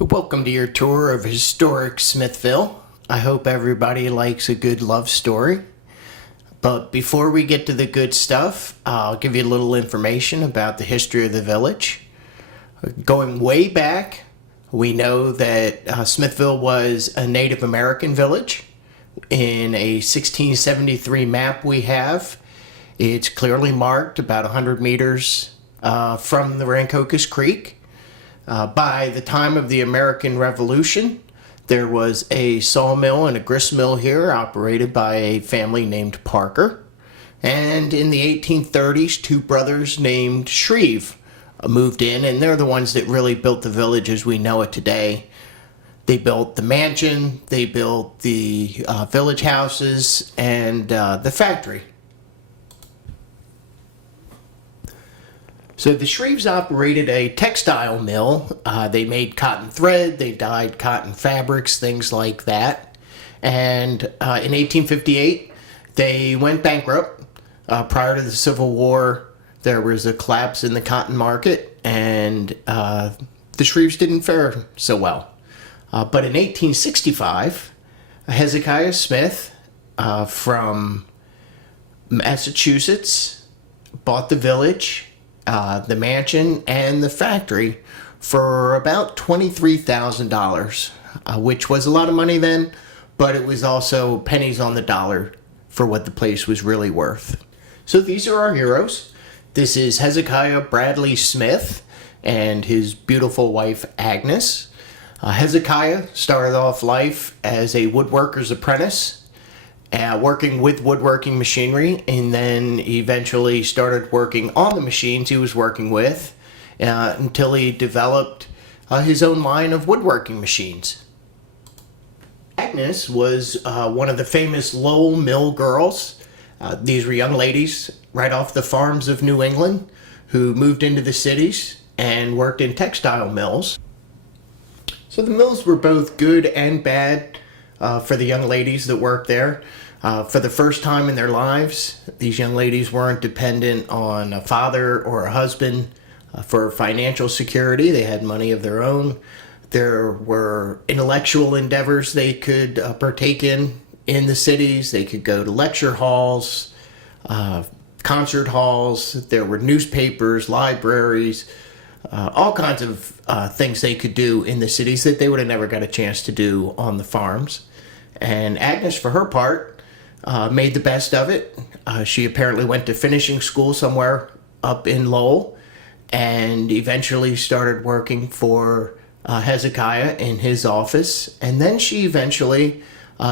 Welcome to your tour of Historic Smithville. I hope everybody likes a good love story. But before we get to the good stuff, I'll give you a little information about the history of the village. Going way back, we know that Smithville was a Native American village. In a 1673 map we have, it's clearly marked about 100 meters from the Rancocas Creek. By the time of the American Revolution, there was a sawmill and a gristmill here operated by a family named Parker. And in the 1830s, two brothers named Shreve moved in, and they're the ones that really built the village as we know it today. They built the mansion, they built the village houses, and the factory. So the Shreves operated a textile mill. They made cotton thread, they dyed cotton fabrics, things like that. And in 1858, they went bankrupt. Prior to the Civil War, there was a collapse in the cotton market, and the Shreves didn't fare so well. But in 1865, Hezekiah Smith from Massachusetts bought the village, the mansion, and the factory for about $23,000, which was a lot of money then, but it was also pennies on the dollar for what the place was really worth. So these are our heroes. This is Hezekiah Bradley Smith and his beautiful wife Agnes. Hezekiah started off life as a woodworker's apprentice, working with woodworking machinery, and then eventually started working on the machines he was working with until he developed his own line of woodworking machines. Agnes was one of the famous Lowell Mill girls. These were young ladies right off the farms of New England who moved into the cities and worked in textile mills. So the mills were both good and bad for the young ladies that worked there. For the first time in their lives, these young ladies weren't dependent on a father or a husband for financial security. They had money of their own. There were intellectual endeavors they could partake in the cities. They could go to lecture halls, concert halls. There were newspapers, libraries, all kinds of things they could do in the cities that they would have never got a chance to do on the farms. And Agnes, for her part, made the best of it. She apparently went to finishing school somewhere up in Lowell and eventually started working for Hezekiah in his office. And then she eventually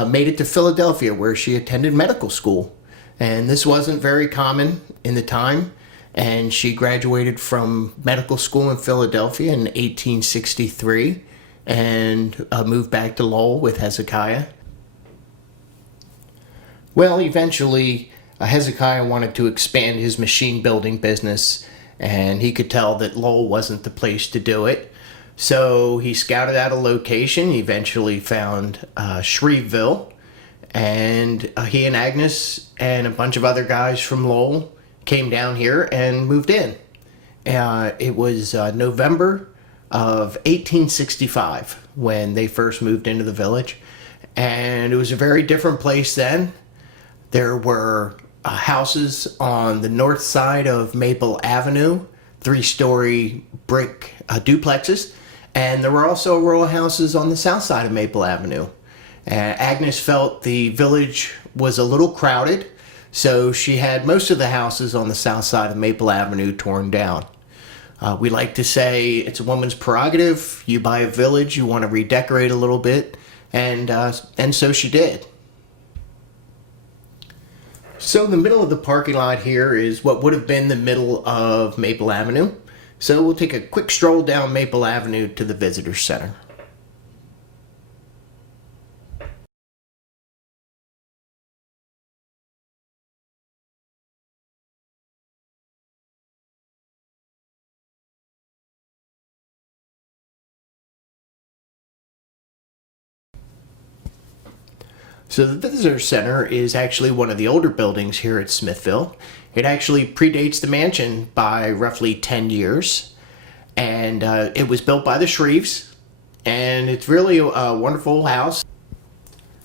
made it to Philadelphia, where she attended medical school. And this wasn't very common in the time. And she graduated from medical school in Philadelphia in 1863 and moved back to Lowell with Hezekiah. Well, eventually, Hezekiah wanted to expand his machine building business, and he could tell that Lowell wasn't the place to do it. So he scouted out a location, eventually found Shreveville, and he and Agnes and a bunch of other guys from Lowell came down here and moved in. It was November of 1865 when they first moved into the village, and it was a very different place then. There were houses on the north side of Maple Avenue, 3-story brick duplexes, and there were also row of houses on the south side of Maple Avenue. Agnes felt the village was a little crowded, so she had most of the houses on the south side of Maple Avenue torn down. We like to say it's a woman's prerogative. You buy a village, you want to redecorate a little bit, and so she did. So in the middle of the parking lot here is what would have been the middle of Maple Avenue. So we'll take a quick stroll down Maple Avenue to the Visitor Center. So the Visitor Center is actually one of the older buildings here at Smithville. It actually predates the mansion by roughly 10 years. And it was built by the Shreves. and it's really a wonderful house.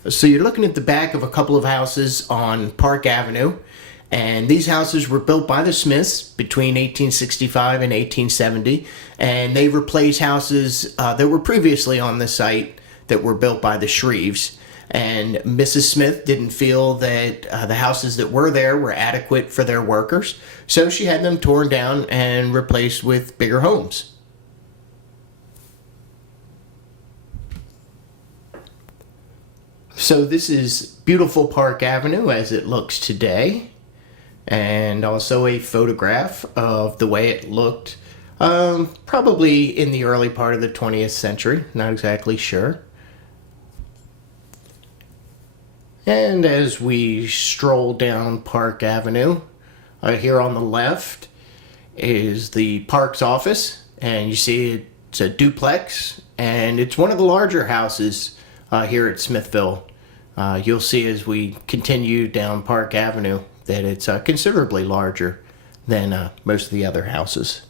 So you're looking at the back of a couple of houses on Park Avenue, and these houses were built by the Smiths between 1865 and 1870, and they replaced houses that were previously on the site that were built by the Shreves. And Mrs. Smith didn't feel that the houses that were there were adequate for their workers, so she had them torn down and replaced with bigger homes. So this is beautiful Park Avenue as it looks today, and also a photograph of the way it looked probably in the early part of the 20th century, not exactly sure. And as we stroll down Park Avenue, here on the left is the park's office, and you see it's a duplex, and it's one of the larger houses here at Smithville. You'll see as we continue down Park Avenue that it's considerably larger than most of the other houses.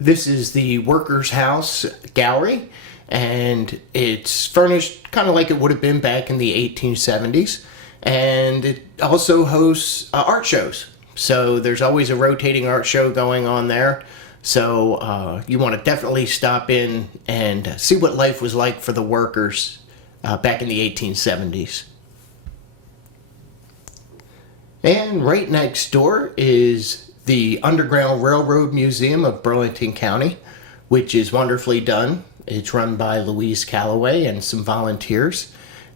This is the Workers' House Gallery, and it's furnished kind of like it would have been back in the 1870s, and it also hosts art shows. So there's always a rotating art show going on there. So you want to definitely stop in and see what life was like for the workers back in the 1870s. And right next door is the Underground Railroad Museum of Burlington County, which is wonderfully done. It's run by Louise Calloway and some volunteers.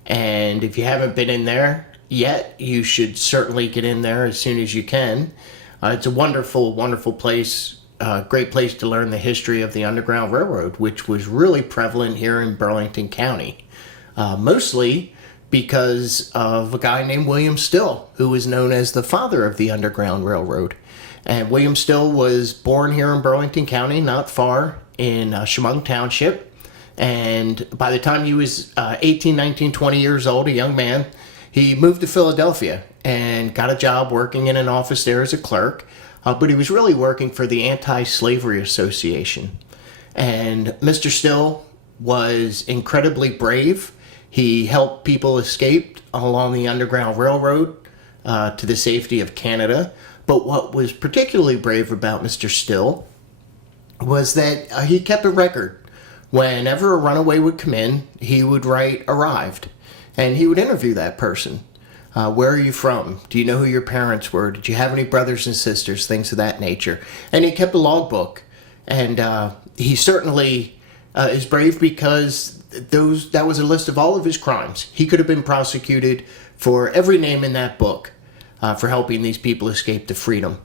And if you haven't been in there yet, you should certainly get in there as soon as you can. It's a wonderful, wonderful place. Great place to learn the history of the Underground Railroad, which was really prevalent here in Burlington County. Mostly because of a guy named William Still, who was known as the father of the Underground Railroad. And William Still was born here in Burlington County, not far in Chemung Township. And by the time he was 18, 19, 20 years old, a young man, he moved to Philadelphia and got a job working in an office there as a clerk. But he was really working for the Anti-Slavery Association. And Mr. Still was incredibly brave. He helped people escape along the Underground Railroad to the safety of Canada. But what was particularly brave about Mr. Still was that he kept a record. Whenever a runaway would come in, he would write "arrived," and he would interview that person. Where are you from? Do you know who your parents were? Did you have any brothers and sisters? Things of that nature. And he kept a logbook. And he certainly is brave because that was a list of all of his crimes. He could have been prosecuted for every name in that book for helping these people escape to freedom.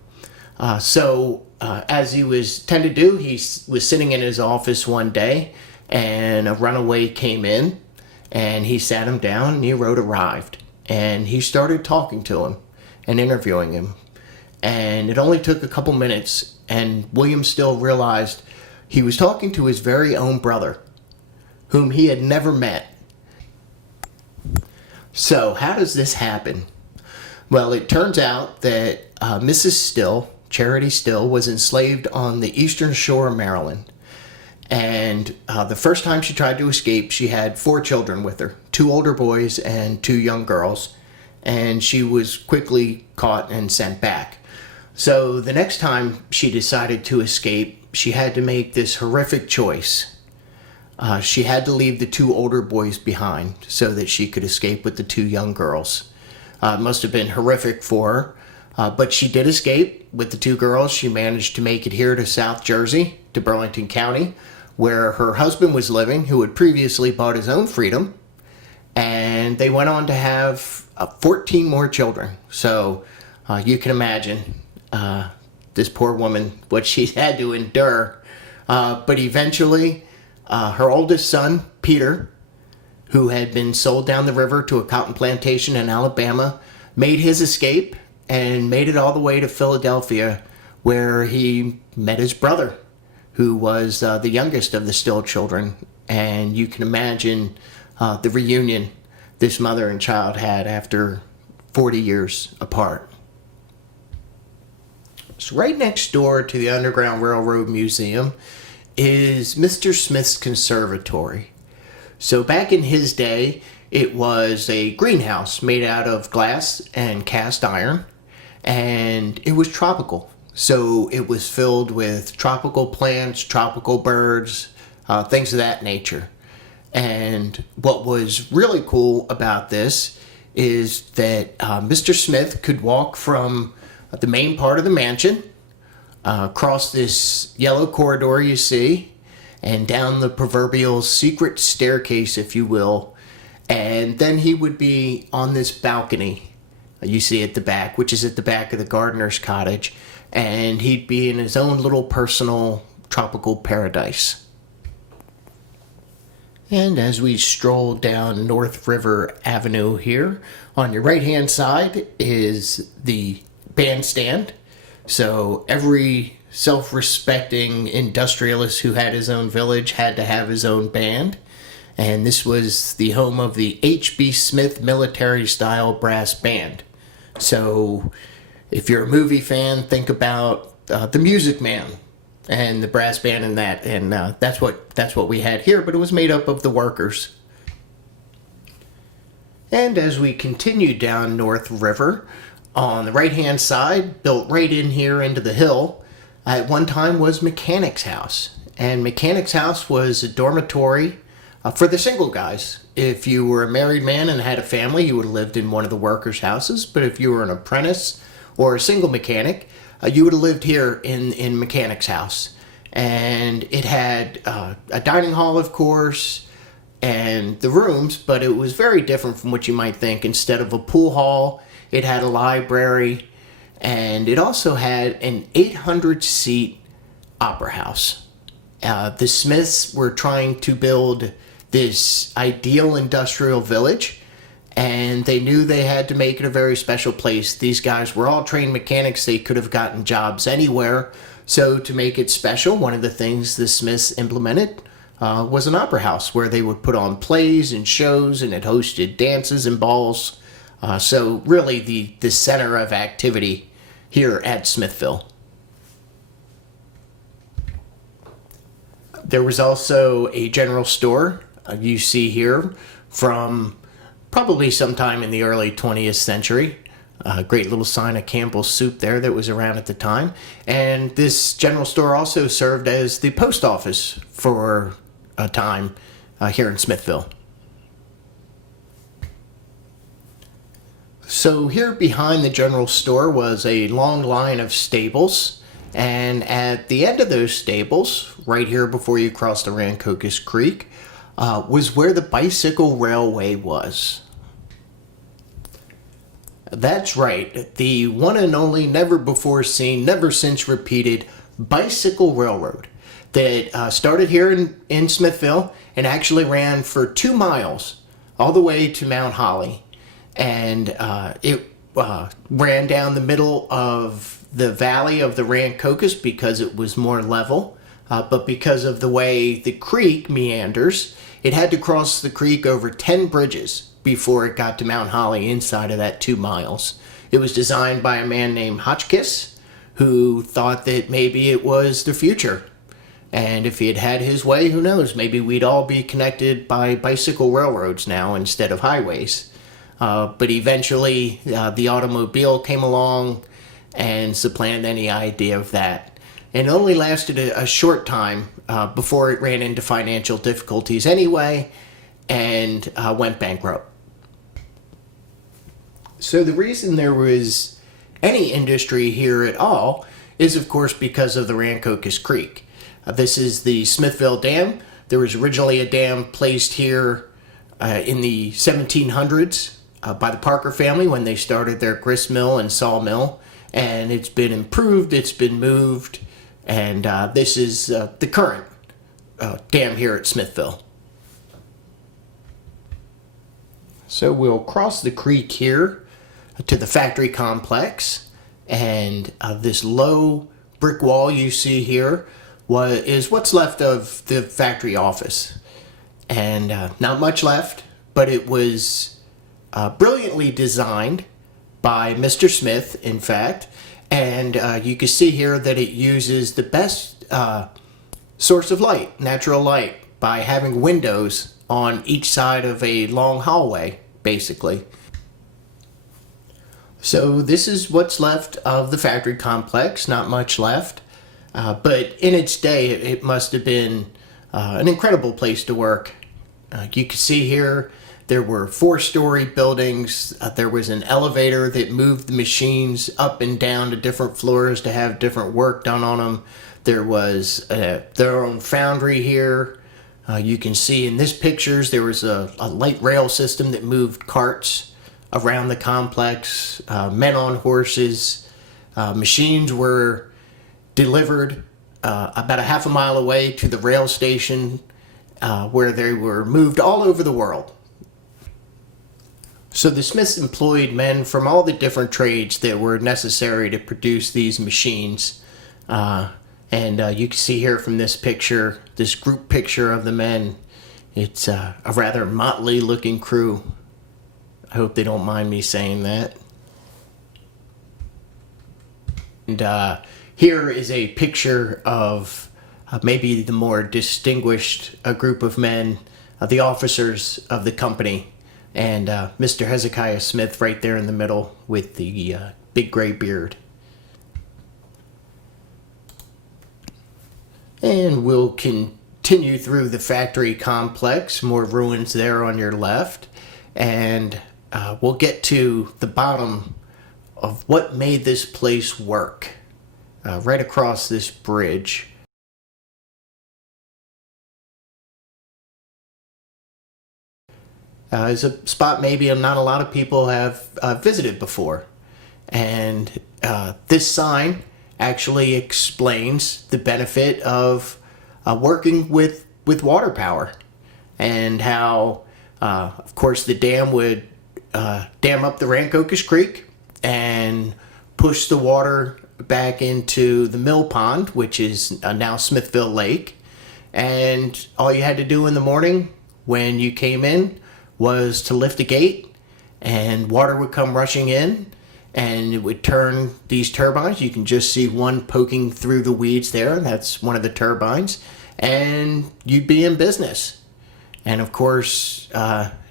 So as he tend to do, he was sitting in his office one day, and a runaway came in, and he sat him down, and he wrote "arrived." And he started talking to him and interviewing him. And it only took a couple minutes, and William Still realized he was talking to his very own brother, whom he had never met. So how does this happen? Well, it turns out that Mrs. Still, Charity Still, was enslaved on the eastern shore of Maryland. And the first time she tried to escape, she had 4 children with her, 2 older boys and 2 young girls, and she was quickly caught and sent back. So the next time she decided to escape, she had to make this horrific choice. She had to leave the 2 older boys behind so that she could escape with the 2 young girls. It must have been horrific for her, but she did escape with the 2 girls. She managed to make it here to South Jersey, to Burlington County, where her husband was living, who had previously bought his own freedom, and they went on to have 14 more children. So you can imagine this poor woman, what she had to endure. But eventually, her oldest son, Peter, who had been sold down the river to a cotton plantation in Alabama, made his escape and made it all the way to Philadelphia, where he met his brother, who was the youngest of the Still children. And you can imagine the reunion this mother and child had after 40 years apart. So right next door to the Underground Railroad Museum is Mr. Smith's conservatory. So back in his day, it was a greenhouse made out of glass and cast iron, and it was tropical. So it was filled with tropical plants, tropical birds, things of that nature. And what was really cool about this is that Mr. Smith could walk from the main part of the mansion, across this yellow corridor you see, and down the proverbial secret staircase, if you will, and then he would be on this balcony you see at the back, which is at the back of the gardener's cottage, and he'd be in his own little personal tropical paradise. And as we stroll down North River Avenue here, on your right-hand side is the bandstand. So every self-respecting industrialist who had his own village had to have his own band. And this was the home of the H.B. Smith military-style brass band. So if you're a movie fan, think about The Music Man and the brass band in that, and that's what we had here, but it was made up of the workers. And as we continue down North River, on the right-hand side, built right in here into the hill, at one time was Mechanic's House. And Mechanic's House was a dormitory for the single guys. If you were a married man and had a family, you would have lived in one of the workers' houses. But if you were an apprentice or a single mechanic, you would have lived here in Mechanic's House. And it had a dining hall, of course, and the rooms, but it was very different from what you might think. Instead of a pool hall, it had a library, and it also had an 800-seat opera house. The Smiths were trying to build this ideal industrial village, and they knew they had to make it a very special place. These guys were all trained mechanics. They could have gotten jobs anywhere. So to make it special, one of the things the Smiths implemented was an opera house where they would put on plays and shows, and it hosted dances and balls. So really the center of activity here at Smithville. There was also a general store you see here from probably sometime in the early 20th century. A great little sign of Campbell's Soup there that was around at the time. And this general store also served as the post office for a time here in Smithville. So here behind the general store was a long line of stables, and at the end of those stables, right here before you cross the Rancocas Creek, was where the bicycle railway was. That's right, the one and only, never before seen, never since repeated bicycle railroad that started here in Smithville and actually ran for 2 miles all the way to Mount Holly. And it ran down the middle of the valley of the Rancocas because it was more level. But because of the way the creek meanders, it had to cross the creek over 10 bridges before it got to Mount Holly inside of that 2 miles. It was designed by a man named Hotchkiss, who thought that maybe it was the future. And if he had had his way, who knows, maybe we'd all be connected by bicycle railroads now instead of highways. But eventually the automobile came along and supplanted any idea of that. And it only lasted a short time before it ran into financial difficulties anyway and went bankrupt. So the reason there was any industry here at all is, of course, because of the Rancocas Creek. This is the Smithville Dam. There was originally a dam placed here in the 1700s by the Parker family when they started their grist mill and sawmill, and it's been improved, it's been moved, and this is the current dam here at Smithville. So we'll cross the creek here to the factory complex, and this low brick wall you see here is what's left of the factory office. And not much left, but it was brilliantly designed by Mr. Smith, in fact, And you can see here that it uses the best source of light, natural light, by having windows on each side of a long hallway, basically. So this is what's left of the factory complex, not much left. But in its day, it must have been an incredible place to work. You can see here, there were 4-story buildings. There was an elevator that moved the machines up and down to different floors to have different work done on them. There was their own foundry here. You can see in this pictures, there was a light rail system that moved carts around the complex, men on horses. Machines were delivered about a half a mile away to the rail station where they were moved all over the world. So the Smiths employed men from all the different trades that were necessary to produce these machines. And you can see here from this picture, this group picture of the men, it's a rather motley looking crew. I hope they don't mind me saying that. And here is a picture of maybe the more distinguished group of men, the officers of the company, and Mr. Hezekiah Smith right there in the middle with the big gray beard. And we'll continue through the factory complex, more ruins there on your left, and we'll get to the bottom of what made this place work, right across this bridge. It's a spot maybe not a lot of people have visited before. And this sign actually explains the benefit of working with water power, and how, of course, the dam would dam up the Rancocas Creek and push the water back into the mill pond, which is now Smithville Lake. And all you had to do in the morning when you came in was to lift a gate, and water would come rushing in, and it would turn these turbines. You can just see one poking through the weeds there, and that's one of the turbines, and you'd be in business. And of course,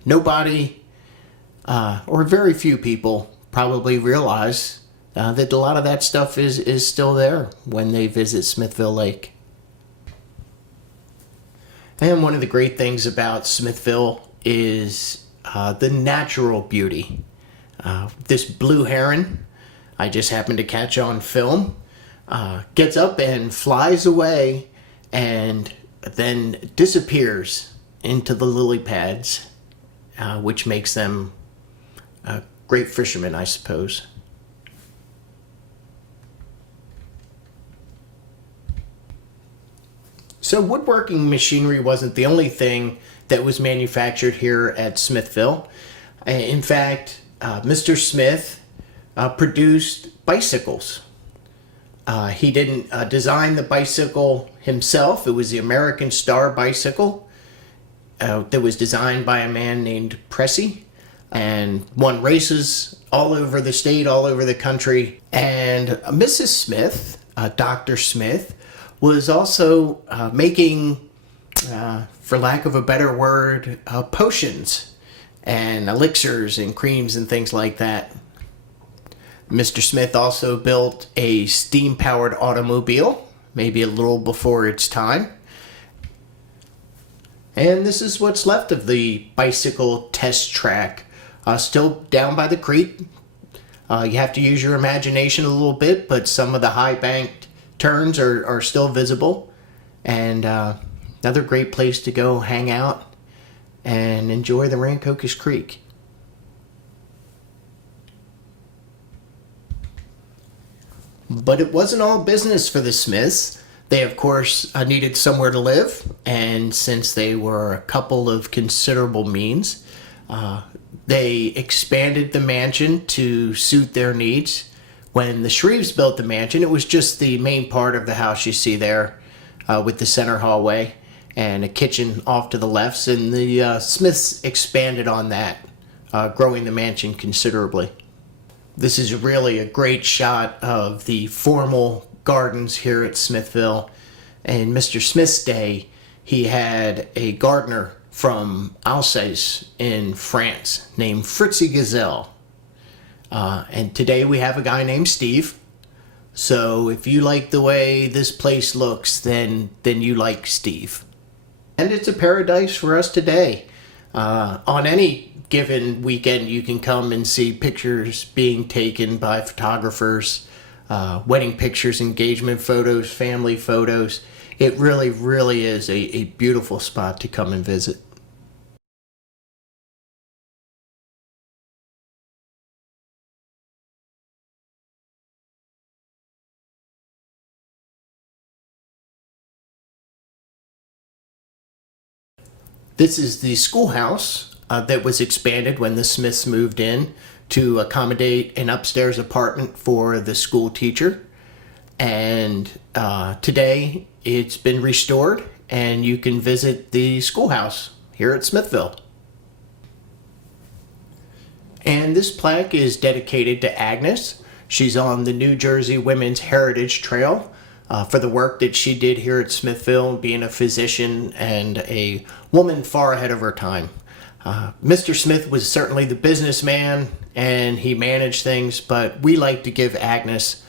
nobody, or very few people, probably realize that a lot of that stuff is still there when they visit Smithville Lake. And one of the great things about Smithville is the natural beauty. This blue heron, I just happened to catch on film, gets up and flies away and then disappears into the lily pads, which makes them great fishermen, I suppose. So woodworking machinery wasn't the only thing that was manufactured here at Smithville. In fact, Mr. Smith produced bicycles. He didn't design the bicycle himself. It was the American Star bicycle that was designed by a man named Pressey, and won races all over the state, all over the country. And Mrs. Smith, Dr. Smith, was also making, for lack of a better word, potions and elixirs and creams and things like that. Mr. Smith also built a steam-powered automobile, maybe a little before its time. And this is what's left of the bicycle test track, still down by the creek. You have to use your imagination a little bit, but some of the high-banked turns are still visible. And another great place to go hang out and enjoy the Rancocas Creek. But it wasn't all business for the Smiths. They, of course, needed somewhere to live, and since they were a couple of considerable means, they expanded the mansion to suit their needs. When the Shreves built the mansion, it was just the main part of the house you see there, with the center hallway and a kitchen off to the left, and the Smiths expanded on that, growing the mansion considerably. This is really a great shot of the formal gardens here at Smithville. In Mr. Smith's day, he had a gardener from Alsace in France named Fritzy Gazelle. And today we have a guy named Steve. So if you like the way this place looks, then you like Steve. And it's a paradise for us today. On any given weekend, you can come and see pictures being taken by photographers, wedding pictures, engagement photos, family photos. It really, really is a beautiful spot to come and visit. This is the schoolhouse that was expanded when the Smiths moved in to accommodate an upstairs apartment for the school teacher. And today it's been restored and you can visit the schoolhouse here at Smithville. And this plaque is dedicated to Agnes. She's on the New Jersey Women's Heritage Trail for the work that she did here at Smithville, being a physician and a woman far ahead of her time. Mr. Smith was certainly the businessman and he managed things, but we like to give Agnes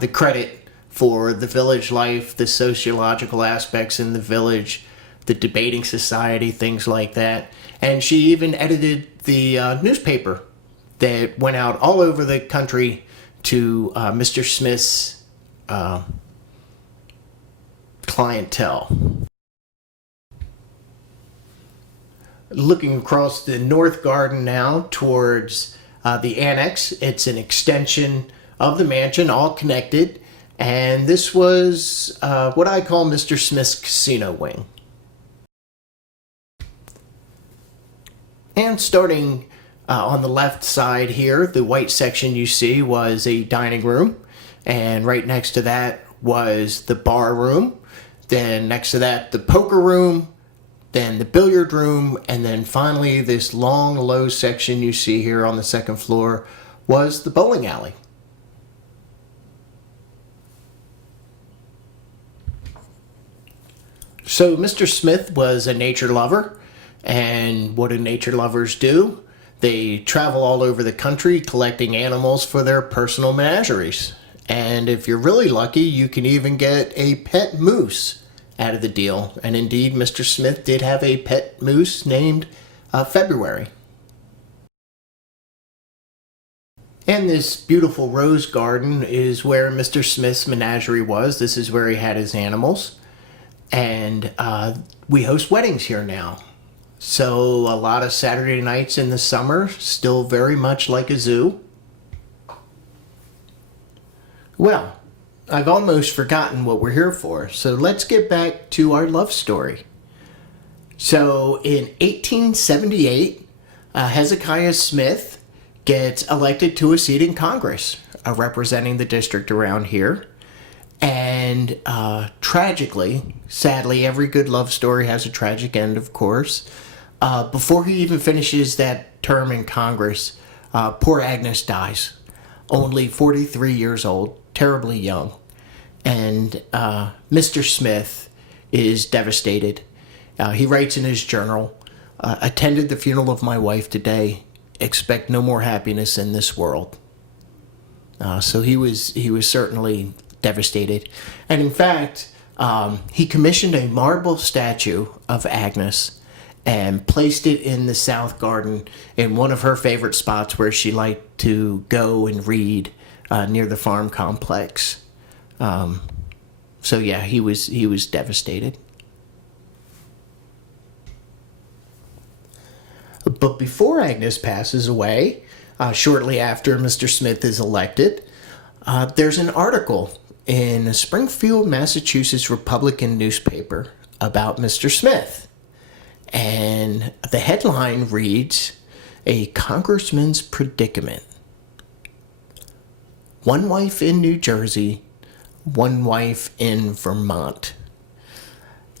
the credit for the village life, the sociological aspects in the village, the debating society, things like that. And she even edited the newspaper that went out all over the country to Mr. Smith's clientele. Looking across the north garden now towards the annex, it's an extension of the mansion, all connected. And this was what I call Mr. Smith's casino wing. And starting on the left side here, the white section you see was a dining room. And right next to that was the bar room. Then next to that, the poker room. Then the billiard room. And then finally, this long, low section you see here on the second floor was the bowling alley. So Mr. Smith was a nature lover, and what do nature lovers do? They travel all over the country collecting animals for their personal menageries. And if you're really lucky, you can even get a pet moose out of the deal. And indeed, Mr. Smith did have a pet moose named February. And this beautiful rose garden is where Mr. Smith's menagerie was. This is where he had his animals. And we host weddings here now. So a lot of Saturday nights in the summer, still very much like a zoo. Well, I've almost forgotten what we're here for, so let's get back to our love story. So in 1878, Hezekiah Smith gets elected to a seat in Congress, representing the district around here. And tragically, sadly, every good love story has a tragic end, of course. Before he even finishes that term in Congress, poor Agnes dies. Only 43 years old, terribly young. And Mr. Smith is devastated. He writes in his journal, attended the funeral of my wife today. Expect no more happiness in this world. So he was certainly devastated. And in fact, he commissioned a marble statue of Agnes and placed it in the south garden in one of her favorite spots where she liked to go and read near the farm complex. So yeah, he was devastated. But before Agnes passes away, shortly after Mr. Smith is elected, there's an article in a Springfield, Massachusetts Republican newspaper about Mr. Smith. And the headline reads, "A Congressman's Predicament. One wife in New Jersey, one wife in Vermont."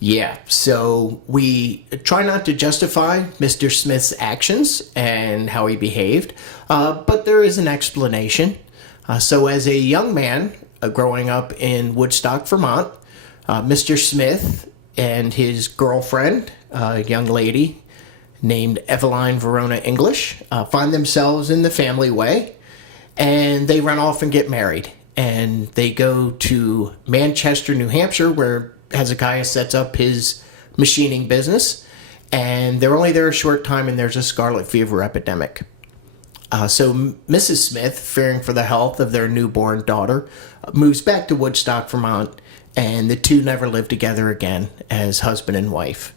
Yeah, so we try not to justify Mr. Smith's actions and how he behaved, but there is an explanation. So, as a young man growing up in Woodstock, Vermont, Mr. Smith and his girlfriend, a young lady named Eveline Verona English, find themselves in the family way, and they run off and get married. And they go to Manchester, New Hampshire, where Hezekiah sets up his machining business, and they're only there a short time, and there's a scarlet fever epidemic. So Mrs. Smith, fearing for the health of their newborn daughter, moves back to Woodstock, Vermont, and the two never live together again as husband and wife.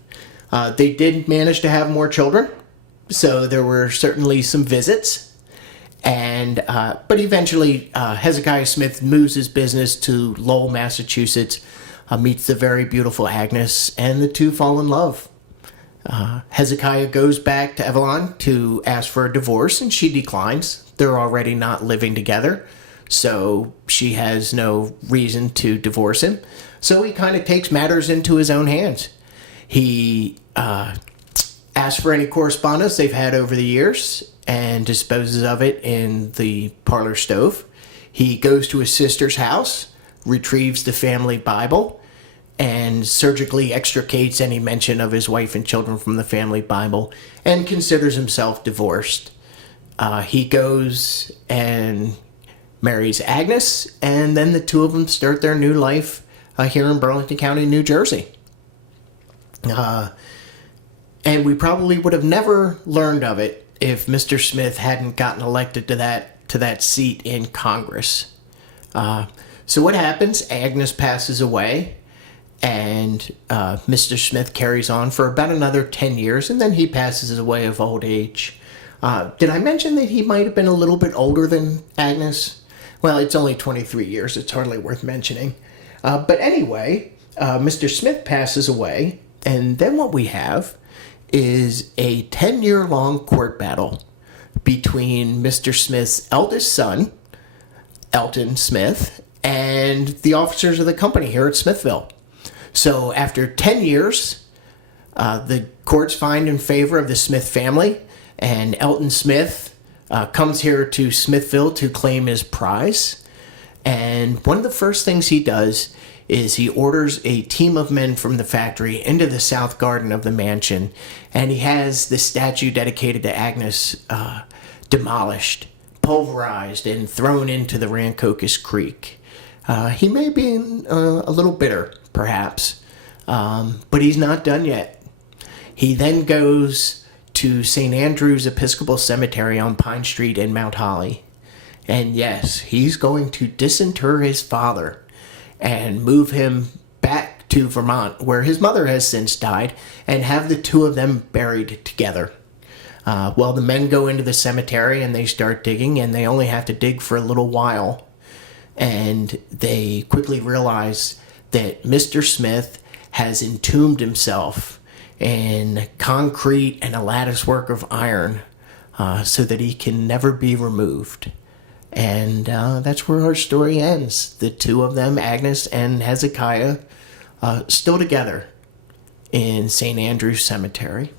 They did manage to have more children, so there were certainly some visits. But eventually, Hezekiah Smith moves his business to Lowell, Massachusetts, meets the very beautiful Agnes, and the two fall in love. Hezekiah goes back to Eveline to ask for a divorce, and she declines. They're already not living together, so she has no reason to divorce him. So he kind of takes matters into his own hands. He asks for any correspondence they've had over the years and disposes of it in the parlor stove. He goes to his sister's house, retrieves the family Bible, and surgically extricates any mention of his wife and children from the family Bible, and considers himself divorced. He goes and marries Agnes, and then the two of them start their new life here in Burlington County, New Jersey. And we probably would have never learned of it if Mr. Smith hadn't gotten elected to that seat in Congress. So what happens? Agnes passes away, and Mr. Smith carries on for about another 10 years, and then he passes away of old age. Did I mention that he might have been a little bit older than Agnes? Well, it's only 23 years. It's hardly worth mentioning. But anyway, Mr. Smith passes away, and then what we have is a 10-year-long court battle between Mr. Smith's eldest son, Elton Smith, and the officers of the company here at Smithville. So after 10 years, the courts find in favor of the Smith family, and Elton Smith comes here to Smithville to claim his prize. And one of the first things he does is he orders a team of men from the factory into the south garden of the mansion, and he has the statue dedicated to Agnes demolished, pulverized, and thrown into the Rancocas Creek. He may be a little bitter, perhaps, but he's not done yet. He then goes to St. Andrew's Episcopal Cemetery on Pine Street in Mount Holly. And yes, he's going to disinter his father and move him back to Vermont, where his mother has since died, and have the two of them buried together. Well, the men go into the cemetery and they start digging, and they only have to dig for a little while. And they quickly realize that Mr. Smith has entombed himself in concrete and a lattice work of iron so that he can never be removed. And that's where our story ends. The two of them, Agnes and Hezekiah, still together in St. Andrew's Cemetery.